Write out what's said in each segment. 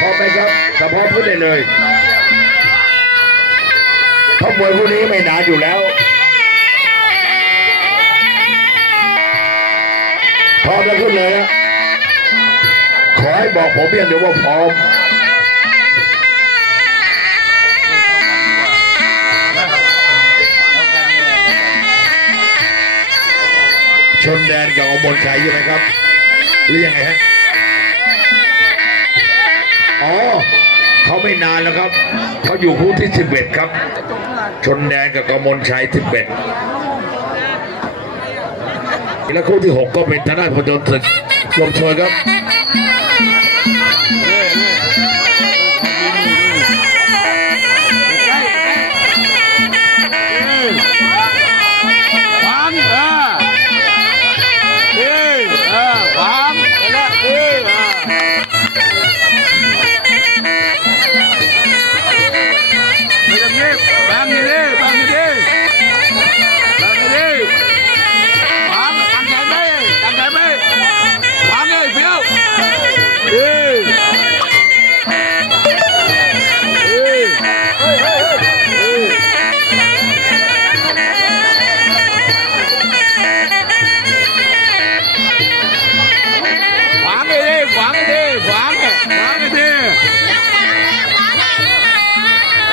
พร้อมไหมครับถ้าพร้อพูดได้เลยเพราะมวยคู่นี้ไม่นานอยู่แล้ว พร้อมแล้วขึ้นเลยนะขอให้บอกผมอย่างเดียวว่าพร้อมชนแดนกับอมรชัยใช่ไหมครับ หรือยังไงฮะ อ๋อเขาไม่นานแล้วครับ เขาอยู่คู่ที่สิบเอ็ดครับ ชนแดนกับกมลชัยสิบเอ็ดและคู่ที่หกก็เป็นทนายพจนศึกลมชวยครับ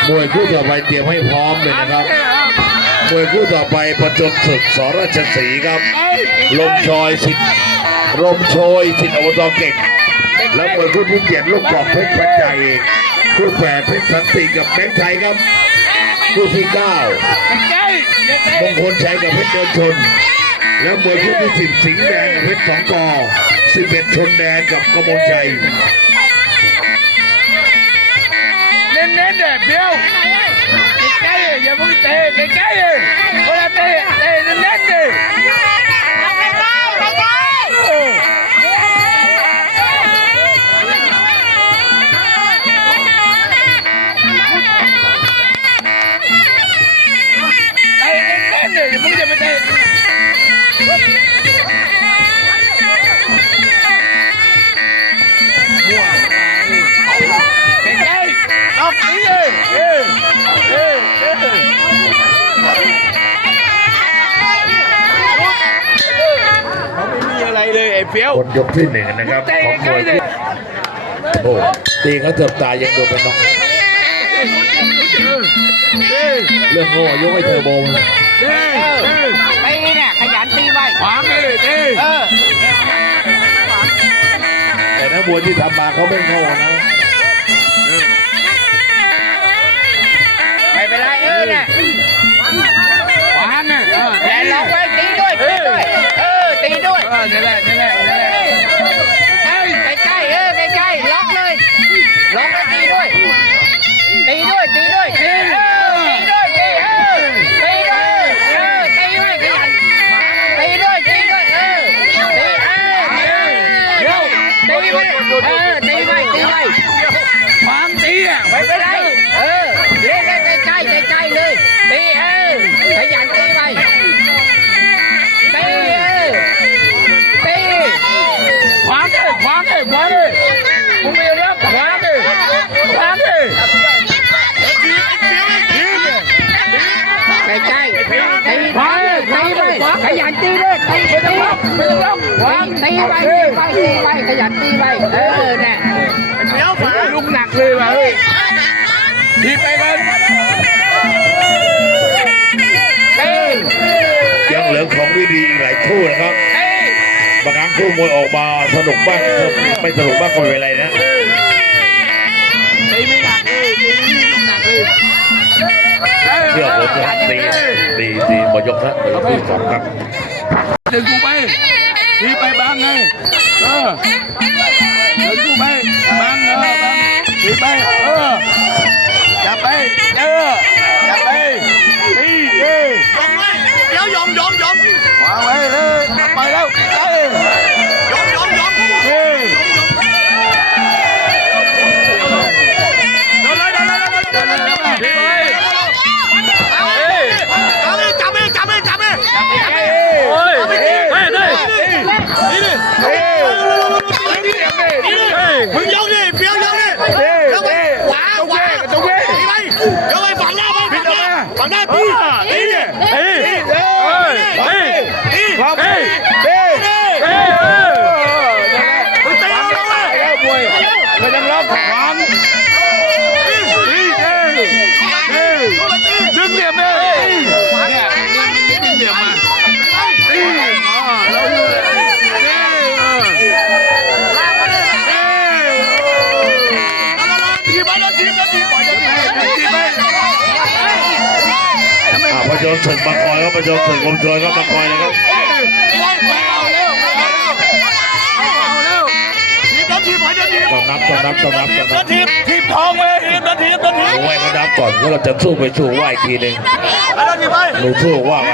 มวยคู่ต่อไปเตรียมให้พร้อมเลยนะครับ มวยคู่ต่อไปประจนศึกสราชสีห์ครับ ลมชอยสิทธิ์ลมโชยสิทธิ์อบตเก่ง แล้วมวยคู่ที่เจ็ดลูกบอกเพชรพันใจเองคู่แฝดเพชรสันติกับแบงค์ไทยครับ คู่ที่เก้าใกล้ใกล้มงคลชัยกับเพชรเดินชน แล้วมวยคู่ที่สิบสิงห์แดงกับเพชรสองกอสิบเอ็ดชนแดนกับกมลชัย น้นเน้นเด็ดเพีย เลยไอ้เฟี้ยวคนยกที่หนึ่งนะครับเตะของมใกล้วยๆเลยโอ้ตีเขาเกือบตายยังโดนเป็นน็อกเออเรื่องโง่ยกให้เทอร์โบมาเออเออตีเนี่ยขยันตีไว้ขวางเลยเออเออแต่นักมวยที่ทำมาเขาไม่โง่นะไม่เป็นไรเออเนี่ยขวางเนี่ยเออแต่ล็อกไว้ตีด้วยตีด้วยเออ ตีด้วยเออนี่แหละนี่แหละนี่แหละเฮ้ยใกล้ๆเออใกล้ๆล็อกเลยล็อกแล้วตีด้วยตีด้วยตีด้วยตีเออตีด้วยตีเออตีด้วยเออตีด้วยขยันตีด้วยตีด้วยเออตีเออเดี๋ยวตีไว้เออตีไว้ตีไว้ขวางตีอะไม่เป็นไร วางตีไปตีไปตีไปขยันตีไปเออเนี่ยเดี๋ยวฝาลุกหนักเลยว่ะเฮ้ยทีไปกันตียังเหลือของดีๆอีกหลายคู่นะครับเฮ้ยบางครั้งคู่มวยออกมาสนุกบ้างไม่สนุกบ้างก็ไม่เป็นไรนะตีไม่หนักเลยตีไม่ลุกหนักเลยเชื่อผมนะตีตีตีหมดยกนะหมดยกที่สองครับ ดึงกูไปทีไปบังไงเออดึงกูไปบังเออบังที ฝั่งห นถึงตีเอางเลยก็ยังล็อกขวาเอ้ยเอ้ยดึงเหลี่ยมเลยเนี่ยดึงเหลี่ยมาตีอ๋อเราอยู่เลยเอ้ยเออเอ้ยทีมไปแล้วทีมแล้วทีมปล่อยแล้วทีมตีไปอ่าพระโจนศึกมาครับพระโจนศึกลมชยก็มาคอยนะครับเดียวทีมต้องนับต้องนับต้องนับต้องนับทีมทีมทองเลยทีมนะทีมนะทีมไหว้เขานับก่อนแล้วเราจะสู้ไปสู้ไหวอีกทีหนึ่งแล้วทีมไปหนูสู้ว่าไง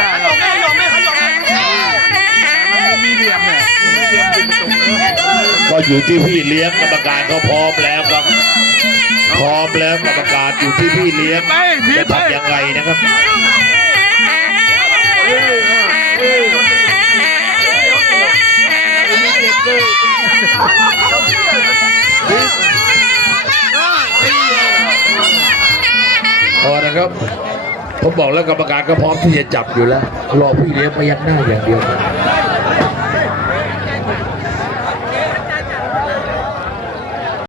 ด้หรอกไม่ยอมไม่ขยอมมันมีเหลี่ยมเนี่ยก็อยู่ที่พี่เลี้ยงกรรมการเขาพร้อมแล้วครับ พร้อมแล้วกรรมการอยู่ที่พี่เลี้ยงไปทีจะไปทำยังไงนะครับพอนะครับ ผมบอกแล้วกรรมการก็พร้อมที่จะจับอยู่แล้ว รอพี่เลี้ยงพยักหน้าอย่างเดียว